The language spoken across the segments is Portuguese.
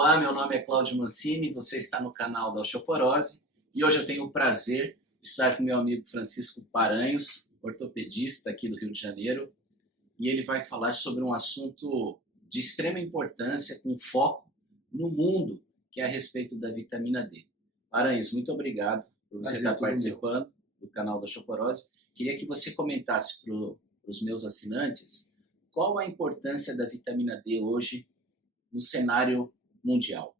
Olá, meu nome é Cláudio Mancini, você está no canal da Osteoporose e hoje eu tenho o prazer de estar com meu amigo Francisco Paranhos, ortopedista aqui do Rio de Janeiro, e ele vai falar sobre um assunto de extrema importância com foco no mundo, que é a respeito da vitamina D. Paranhos, muito obrigado por você estar participando do canal da Osteoporose. Queria que você comentasse para os meus assinantes qual a importância da vitamina D hoje no cenário mundial.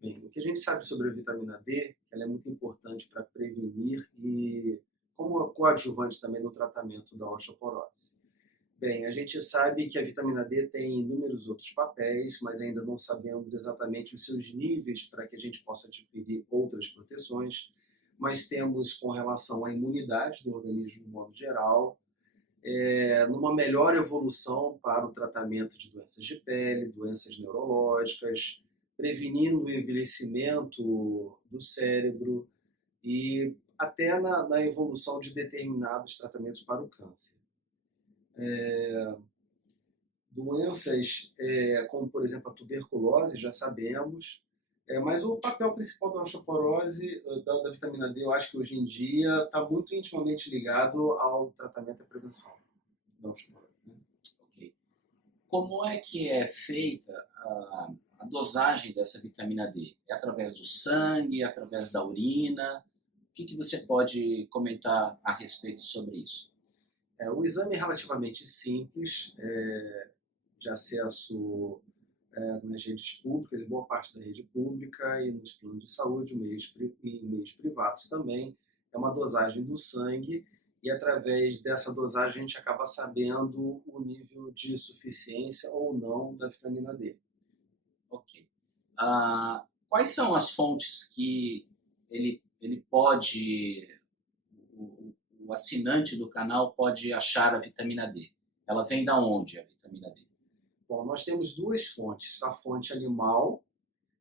Bem, o que a gente sabe sobre a vitamina D, ela é muito importante para prevenir e como coadjuvante também no tratamento da osteoporose. Bem, a gente sabe que a vitamina D tem inúmeros outros papéis, mas ainda não sabemos exatamente os seus níveis para que a gente possa adquirir outras proteções. Mas temos com relação à imunidade do organismo de modo geral, numa melhor evolução para o tratamento de doenças de pele, doenças neurológicas, prevenindo o envelhecimento do cérebro e até na evolução de determinados tratamentos para o câncer. Doenças como, por exemplo, a tuberculose, já sabemos, mas o papel principal da osteoporose, da vitamina D, eu acho que hoje em dia está muito intimamente ligado ao tratamento e prevenção da osteoporose. Né? Okay. Como é que é feita a dosagem dessa vitamina D? É através do sangue, através da urina? O que você pode comentar a respeito sobre isso? O exame é relativamente simples, de acesso nas redes públicas, em boa parte da rede pública e nos planos de saúde, em meios privados também. É uma dosagem do sangue e através dessa dosagem a gente acaba sabendo o nível de suficiência ou não da vitamina D. Ok. Quais são as fontes que ele pode, o assinante do canal pode achar a vitamina D? Ela vem da onde, a vitamina D? Bom, nós temos duas fontes, a fonte animal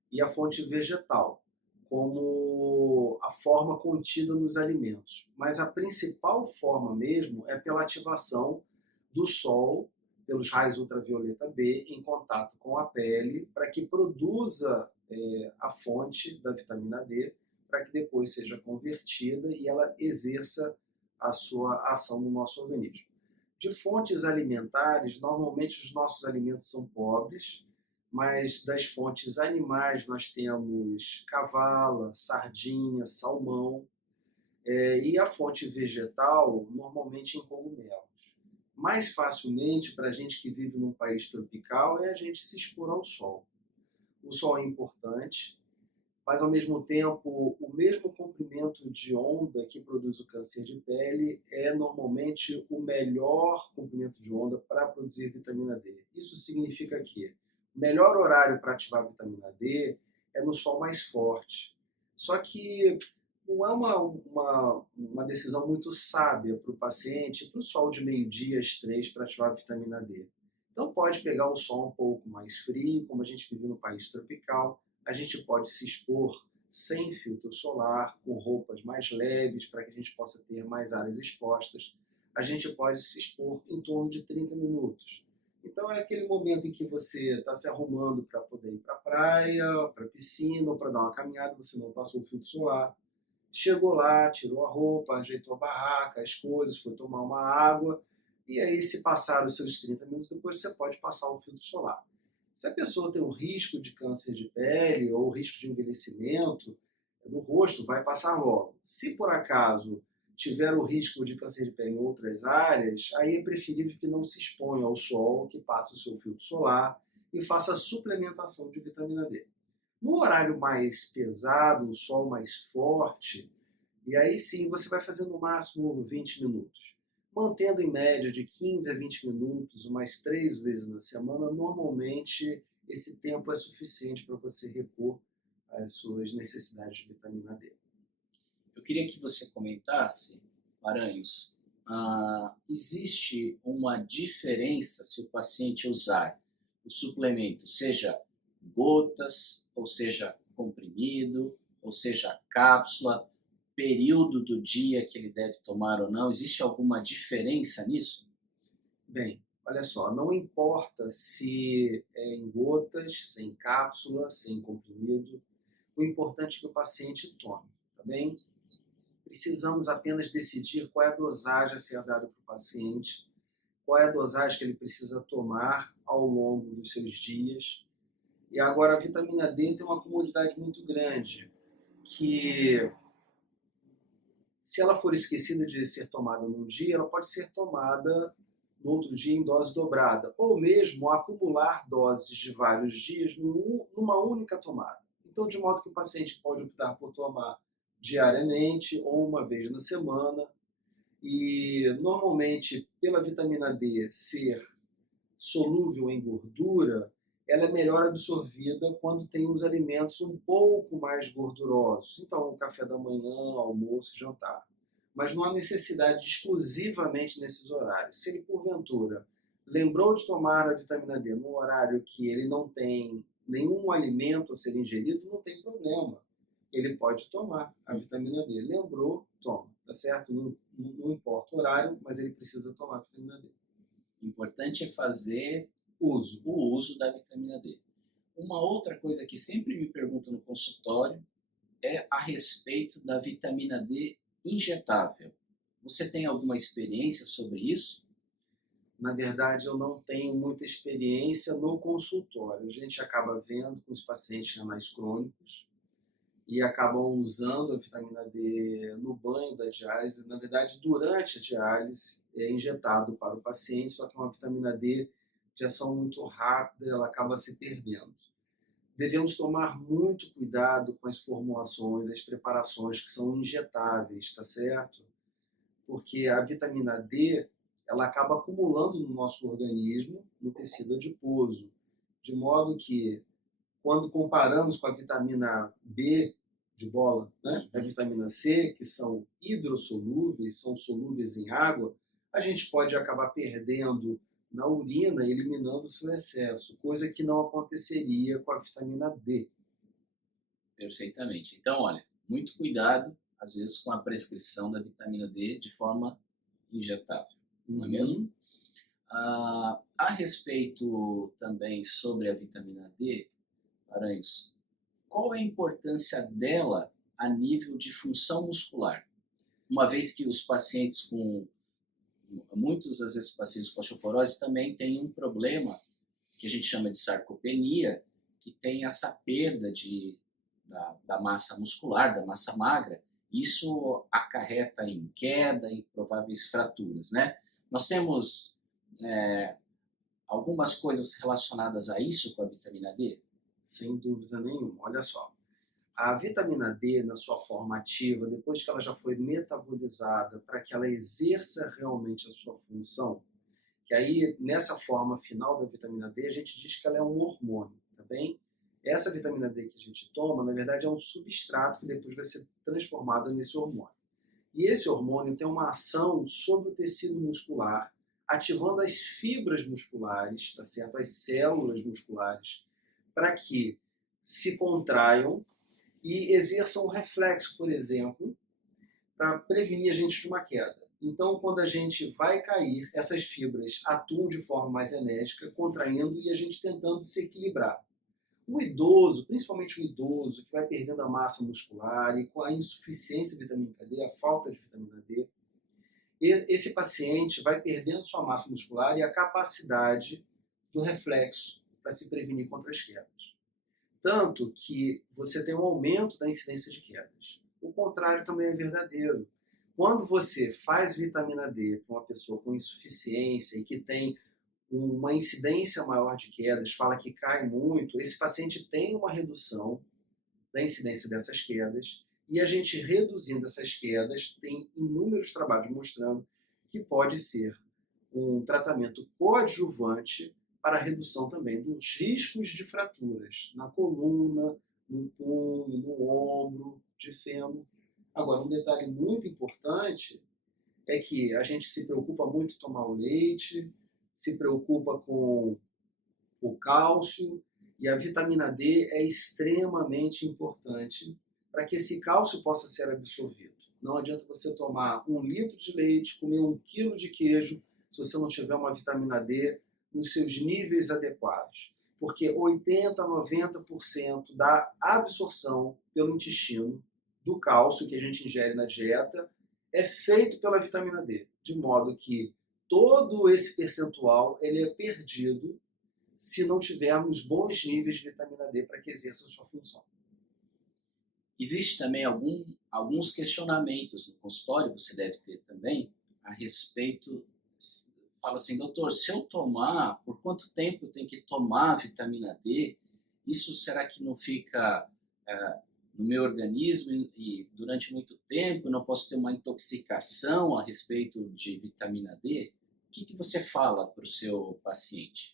e a fonte vegetal, como a forma contida nos alimentos. Mas a principal forma mesmo é pela ativação do sol, pelos raios ultravioleta B, em contato com a pele, para que produza a fonte da vitamina D, para que depois seja convertida e ela exerça a sua ação no nosso organismo. De fontes alimentares, normalmente os nossos alimentos são pobres, mas das fontes animais nós temos cavala, sardinha, salmão, e a fonte vegetal normalmente em cogumelos. Mais facilmente para a gente que vive num país tropical é a gente se expor ao sol. O sol é importante, mas ao mesmo tempo o mesmo comprimento de onda que produz o câncer de pele é normalmente o melhor comprimento de onda para produzir vitamina D. Isso significa que o melhor horário para ativar a vitamina D é no sol mais forte. Só que não é uma decisão muito sábia para o paciente, para o sol de meio-dia às 3 para ativar a vitamina D. Então pode pegar o sol um pouco mais frio, como a gente vive no país tropical. A gente pode se expor sem filtro solar, com roupas mais leves, para que a gente possa ter mais áreas expostas. A gente pode se expor em torno de 30 minutos. Então é aquele momento em que você está se arrumando para poder ir para a praia, para a piscina, ou para dar uma caminhada, você não passou o filtro solar. Chegou lá, tirou a roupa, ajeitou a barraca, as coisas, foi tomar uma água, e aí se passar os seus 30 minutos depois, você pode passar o filtro solar. Se a pessoa tem um risco de câncer de pele ou risco de envelhecimento do rosto, vai passar logo. Se por acaso tiver o risco de câncer de pele em outras áreas, aí é preferível que não se exponha ao sol, que passe o seu filtro solar e faça a suplementação de vitamina D. No horário mais pesado, o sol mais forte, e aí sim você vai fazer no máximo 20 minutos. Mantendo em média de 15 a 20 minutos, umas 3 vezes na semana, normalmente esse tempo é suficiente para você repor as suas necessidades de vitamina D. Eu queria que você comentasse, Paranhos, existe uma diferença se o paciente usar o suplemento, seja gotas, ou seja comprimido, ou seja cápsula, período do dia que ele deve tomar ou não? Existe alguma diferença nisso? Bem, Olha só, não importa se é em gotas, se é em cápsula, se é em comprimido, o importante é que o paciente tome, tá bem? Precisamos apenas decidir qual é a dosagem a ser dada para o paciente, qual é a dosagem que ele precisa tomar ao longo dos seus dias. E agora a vitamina D tem uma comodidade muito grande, que se ela for esquecida de ser tomada num dia, ela pode ser tomada no outro dia em dose dobrada, ou mesmo acumular doses de vários dias numa única tomada. Então, de modo que o paciente pode optar por tomar diariamente ou uma vez na semana, e normalmente, pela vitamina D ser solúvel em gordura, ela é melhor absorvida quando tem os alimentos um pouco mais gordurosos. Então, o café da manhã, almoço, jantar. Mas não há necessidade de exclusivamente nesses horários. Se ele, porventura, lembrou de tomar a vitamina D num horário que ele não tem nenhum alimento a ser ingerido, não tem problema. Ele pode tomar a vitamina D. Lembrou, toma. Tá certo? Não importa o horário, mas ele precisa tomar a vitamina D. O importante é fazer o uso da vitamina D. Uma outra coisa que sempre me perguntam no consultório é a respeito da vitamina D injetável. Você tem alguma experiência sobre isso? Na verdade, eu não tenho muita experiência no consultório. A gente acaba vendo com os pacientes renais crônicos e acabam usando a vitamina D no banho da diálise. Na verdade, durante a diálise é injetado para o paciente, só que é uma vitamina D de ação muito rápida, ela acaba se perdendo. Devemos tomar muito cuidado com as formulações, as preparações que são injetáveis, tá certo? Porque a vitamina D, ela acaba acumulando no nosso organismo, no tecido adiposo, de modo que, quando comparamos com a vitamina B de bola, né, a vitamina C, que são hidrossolúveis, são solúveis em água, a gente pode acabar perdendo na urina, eliminando o seu excesso, coisa que não aconteceria com a vitamina D. Perfeitamente. Então, olha, muito cuidado, às vezes, com a prescrição da vitamina D de forma injetável, não é mesmo? A respeito também sobre a vitamina D, Paranhos, qual é a importância dela a nível de função muscular? Uma vez que os pacientes muitos das vezes pacientes com osteoporose também têm um problema que a gente chama de sarcopenia, que tem essa perda da massa muscular, da massa magra. Isso acarreta em queda, em prováveis fraturas, né? Nós temos algumas coisas relacionadas a isso com a vitamina D? Sem dúvida nenhuma. Olha só, a vitamina D, na sua forma ativa, depois que ela já foi metabolizada para que ela exerça realmente a sua função, que aí, nessa forma final da vitamina D, a gente diz que ela é um hormônio, tá bem? Essa vitamina D que a gente toma, na verdade, é um substrato que depois vai ser transformado nesse hormônio. E esse hormônio tem uma ação sobre o tecido muscular, ativando as fibras musculares, tá certo? As células musculares, para que se contraiam e exerçam um reflexo, por exemplo, para prevenir a gente de uma queda. Então, quando a gente vai cair, essas fibras atuam de forma mais enérgica, contraindo e a gente tentando se equilibrar. O idoso, principalmente o idoso, que vai perdendo a massa muscular e com a insuficiência de vitamina D, a falta de vitamina D, esse paciente vai perdendo sua massa muscular e a capacidade do reflexo para se prevenir contra as quedas. Tanto que você tem um aumento da incidência de quedas. O contrário também é verdadeiro. Quando você faz vitamina D para uma pessoa com insuficiência e que tem uma incidência maior de quedas, fala que cai muito, esse paciente tem uma redução da incidência dessas quedas, e a gente reduzindo essas quedas, tem inúmeros trabalhos mostrando que pode ser um tratamento coadjuvante para a redução também dos riscos de fraturas na coluna, no punho, no ombro, de fêmur. Agora, um detalhe muito importante é que a gente se preocupa muito em tomar o leite, se preocupa com o cálcio, e a vitamina D é extremamente importante para que esse cálcio possa ser absorvido. Não adianta você tomar 1 litro de leite, comer 1 quilo de queijo, se você não tiver uma vitamina D nos seus níveis adequados. Porque 80% a 90% da absorção pelo intestino do cálcio que a gente ingere na dieta é feito pela vitamina D, de modo que todo esse percentual ele é perdido se não tivermos bons níveis de vitamina D para que exerça a sua função. Existe também alguns questionamentos no consultório, você deve ter também, a respeito, fala assim, doutor, se eu tomar, por quanto tempo eu tenho que tomar vitamina D? Isso será que não fica no meu organismo e durante muito tempo eu não posso ter uma intoxicação a respeito de vitamina D? O que você fala para o seu paciente?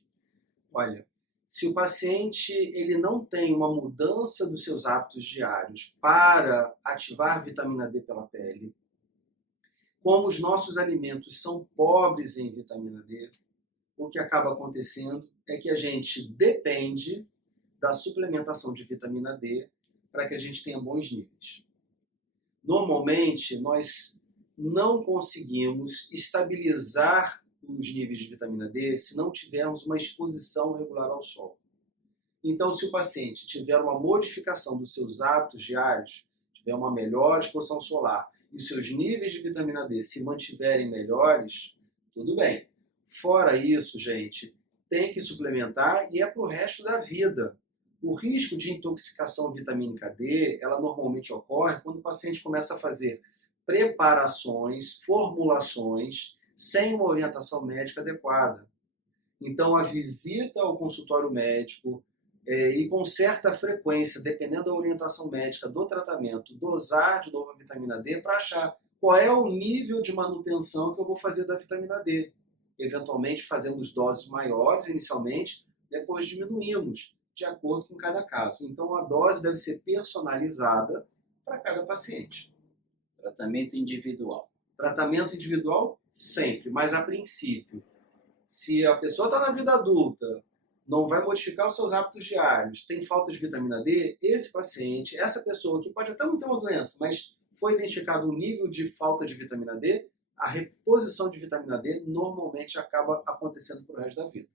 Olha, se o paciente ele não tem uma mudança dos seus hábitos diários para ativar vitamina D pela pele, como os nossos alimentos são pobres em vitamina D, o que acaba acontecendo é que a gente depende da suplementação de vitamina D para que a gente tenha bons níveis. Normalmente, nós não conseguimos estabilizar os níveis de vitamina D se não tivermos uma exposição regular ao sol. Então, se o paciente tiver uma modificação dos seus hábitos diários, tiver uma melhor exposição solar e os seus níveis de vitamina D se mantiverem melhores, tudo bem. Fora isso, gente, tem que suplementar e é para o resto da vida. O risco de intoxicação vitamínica D, ela normalmente ocorre quando o paciente começa a fazer preparações, formulações, sem uma orientação médica adequada. Então, a visita ao consultório médico e com certa frequência, dependendo da orientação médica do tratamento, dosar de novo a vitamina D para achar qual é o nível de manutenção que eu vou fazer da vitamina D. Eventualmente, fazemos doses maiores inicialmente, depois diminuímos, de acordo com cada caso. Então, a dose deve ser personalizada para cada paciente. Tratamento individual. Tratamento individual, sempre, mas a princípio, se a pessoa está na vida adulta, não vai modificar os seus hábitos diários, tem falta de vitamina D, esse paciente, essa pessoa que pode até não ter uma doença, mas foi identificado um nível de falta de vitamina D, a reposição de vitamina D normalmente acaba acontecendo para o resto da vida.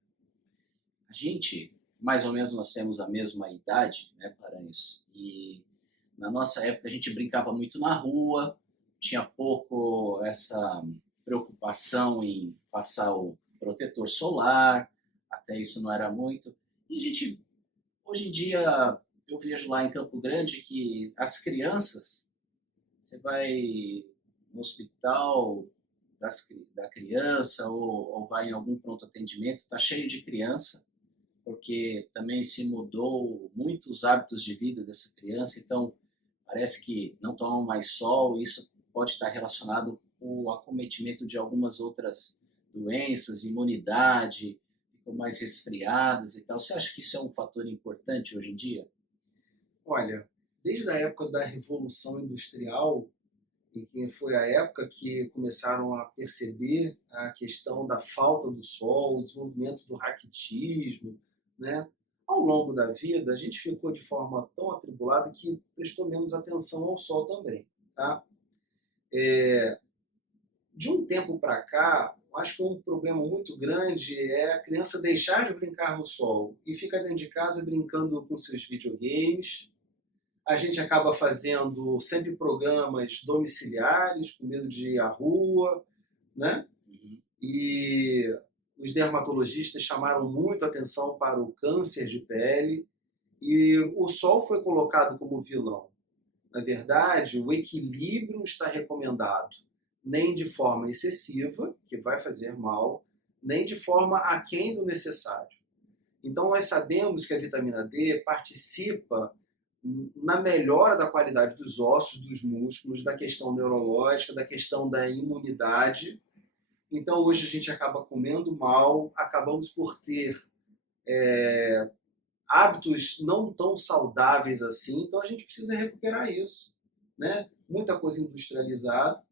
A gente, mais ou menos, nós temos a mesma idade, né, Paranhos? E na nossa época a gente brincava muito na rua, tinha pouco essa preocupação em passar o protetor solar, até isso não era muito. E a gente, hoje em dia, eu vejo lá em Campo Grande que as crianças, você vai no hospital da criança ou vai em algum pronto atendimento, está cheio de criança, porque também se mudou muito os hábitos de vida dessa criança, então parece que não tomam mais sol, e isso pode estar relacionado com o acometimento de algumas outras doenças, imunidade, ficam mais resfriadas e tal. Você acha que isso é um fator importante hoje em dia? Olha, desde a época da Revolução Industrial, em que foi a época que começaram a perceber a questão da falta do sol, o desenvolvimento do raquitismo, né? Ao longo da vida, a gente ficou de forma tão atribulada que prestou menos atenção ao sol também, tá? De um tempo para cá, acho que um problema muito grande é a criança deixar de brincar no sol e ficar dentro de casa brincando com seus videogames. A gente acaba fazendo sempre programas domiciliares, com medo de ir à rua, né? E os dermatologistas chamaram muito atenção para o câncer de pele e o sol foi colocado como vilão. Na verdade, o equilíbrio está recomendado, nem de forma excessiva, que vai fazer mal, nem de forma aquém do necessário. Então, nós sabemos que a vitamina D participa na melhora da qualidade dos ossos, dos músculos, da questão neurológica, da questão da imunidade. Então, hoje a gente acaba comendo mal, acabamos por ter hábitos não tão saudáveis assim, então a gente precisa recuperar isso, né? Muita coisa industrializada.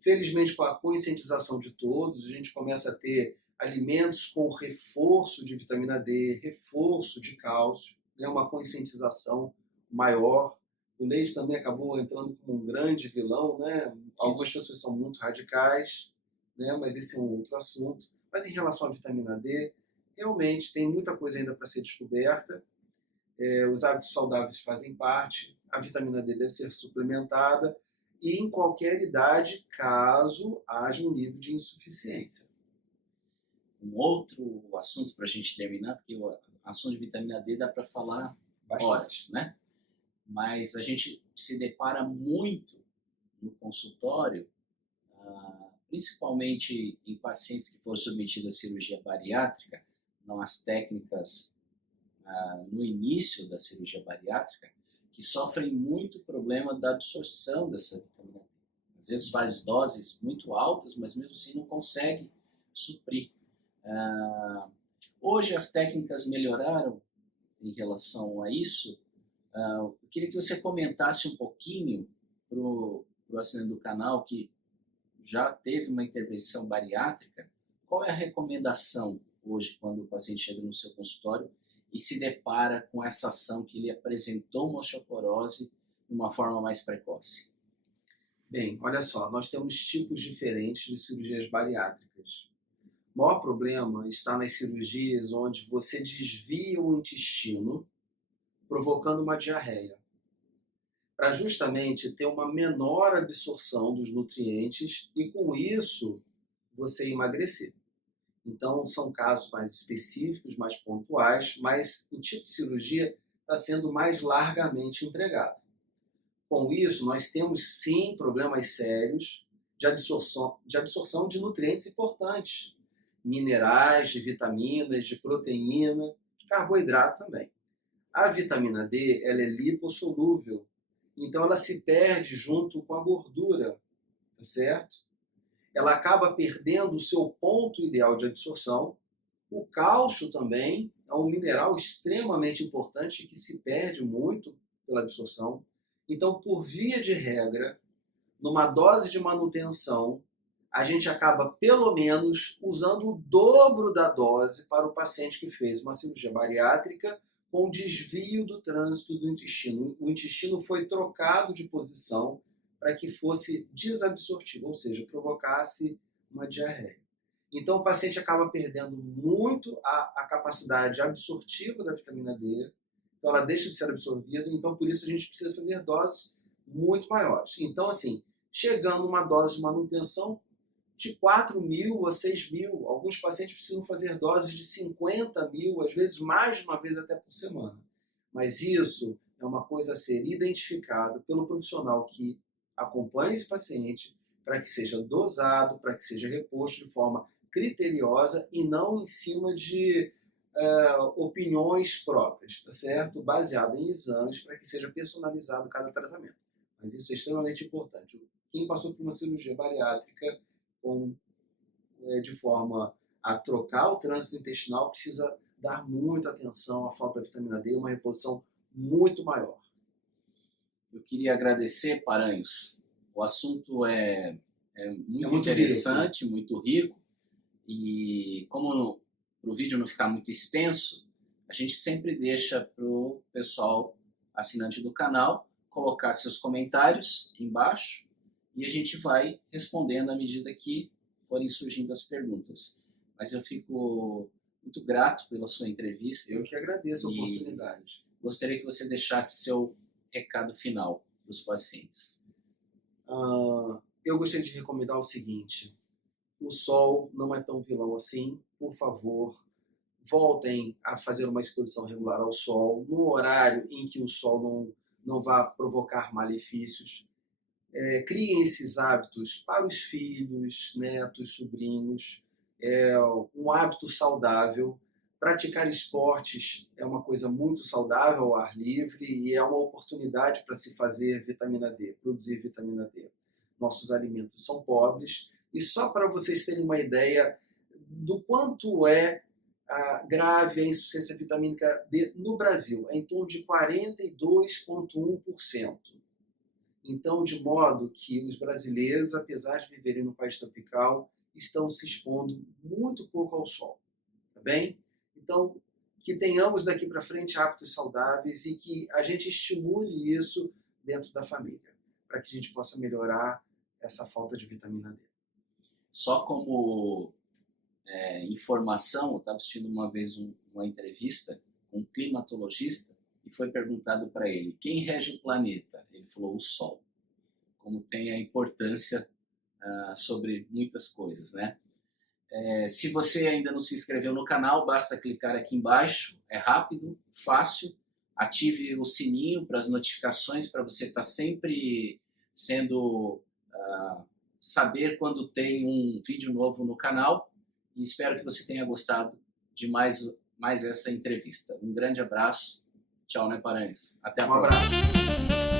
Felizmente, com a conscientização de todos, a gente começa a ter alimentos com reforço de vitamina D, reforço de cálcio, né? Uma conscientização maior. O leite também acabou entrando como um grande vilão, né? Algumas pessoas são muito radicais. né? Mas esse é um outro assunto. Mas em relação à vitamina D, realmente tem muita coisa ainda para ser descoberta. Os hábitos saudáveis fazem parte, a vitamina D deve ser suplementada e em qualquer idade, caso haja um nível de insuficiência. Um outro assunto para a gente terminar, porque o assunto de vitamina D dá para falar horas, né? Mas a gente se depara muito no consultório, principalmente em pacientes que foram submetidos à cirurgia bariátrica, não as técnicas no início da cirurgia bariátrica, que sofrem muito problema da absorção dessa vitamina D. Às vezes faz doses muito altas, mas mesmo assim não consegue suprir. Hoje as técnicas melhoraram em relação a isso. Eu queria que você comentasse um pouquinho para o assinante do canal que já teve uma intervenção bariátrica. Qual é a recomendação hoje quando o paciente chega no seu consultório e se depara com essa ação que ele apresentou uma osteoporose de uma forma mais precoce? Bem, olha só, nós temos tipos diferentes de cirurgias bariátricas. O maior problema está nas cirurgias onde você desvia o intestino, provocando uma diarreia, para justamente ter uma menor absorção dos nutrientes e, com isso, você emagrecer. Então, são casos mais específicos, mais pontuais, mas o tipo de cirurgia está sendo mais largamente empregado. Com isso, nós temos, sim, problemas sérios de absorção de nutrientes importantes, minerais, de vitaminas, de proteína, de carboidrato também. A vitamina D, ela é lipossolúvel, então ela se perde junto com a gordura, tá certo? Ela acaba perdendo o seu ponto ideal de absorção. O cálcio também é um mineral extremamente importante que se perde muito pela absorção. Então, por via de regra, numa dose de manutenção, a gente acaba pelo menos usando o dobro da dose para o paciente que fez uma cirurgia bariátrica com desvio do trânsito do intestino. O intestino foi trocado de posição para que fosse desabsortivo, ou seja, provocasse uma diarreia. Então, o paciente acaba perdendo muito a capacidade absortiva da vitamina D, então ela deixa de ser absorvida, então por isso a gente precisa fazer doses muito maiores. Então, assim, chegando uma dose de manutenção de 4.000 a 6.000, alguns pacientes precisam fazer doses de 50.000, às vezes mais de uma vez até por semana. Mas isso é uma coisa a ser identificada pelo profissional que acompanha esse paciente para que seja dosado, para que seja reposto de forma criteriosa e não em cima de opiniões próprias, tá certo? Baseado em exames para que seja personalizado cada tratamento. Mas isso é extremamente importante. Quem passou por uma cirurgia bariátrica de forma a trocar o trânsito intestinal precisa dar muita atenção à falta de vitamina D e uma reposição muito maior. Eu queria agradecer, Paranhos. O assunto é muito muito interessante, muito rico. E como para o vídeo não ficar muito extenso, a gente sempre deixa para o pessoal assinante do canal colocar seus comentários embaixo e a gente vai respondendo à medida que forem surgindo as perguntas. Mas eu fico muito grato pela sua entrevista. Eu que agradeço a oportunidade. Gostaria que você deixasse seu recado final para os pacientes. Eu gostaria de recomendar o seguinte: o sol não é tão vilão assim. Por favor, voltem a fazer uma exposição regular ao sol, no horário em que o sol não vá provocar malefícios. Criem esses hábitos para os filhos, netos, sobrinhos. Um hábito saudável. Praticar esportes é uma coisa muito saudável ao ar livre e é uma oportunidade para se fazer vitamina D, produzir vitamina D. Nossos alimentos são pobres. E só para vocês terem uma ideia do quanto é grave a insuficiência vitamínica D no Brasil, é em torno de 42,1%. Então, de modo que os brasileiros, apesar de viverem no país tropical, estão se expondo muito pouco ao sol. Tá bem? Então, que tenhamos daqui para frente hábitos saudáveis e que a gente estimule isso dentro da família, para que a gente possa melhorar essa falta de vitamina D. Só como informação, eu estava assistindo uma vez uma entrevista com um climatologista e foi perguntado para ele, quem rege o planeta? Ele falou, o Sol. Como tem a importância sobre muitas coisas, né? Se você ainda não se inscreveu no canal, basta clicar aqui embaixo, é rápido, fácil, ative o sininho para as notificações, para você estar sempre saber quando tem um vídeo novo no canal, e espero que você tenha gostado de mais essa entrevista. Um grande abraço, tchau, né, Paranhos? Até a próxima. Abraço.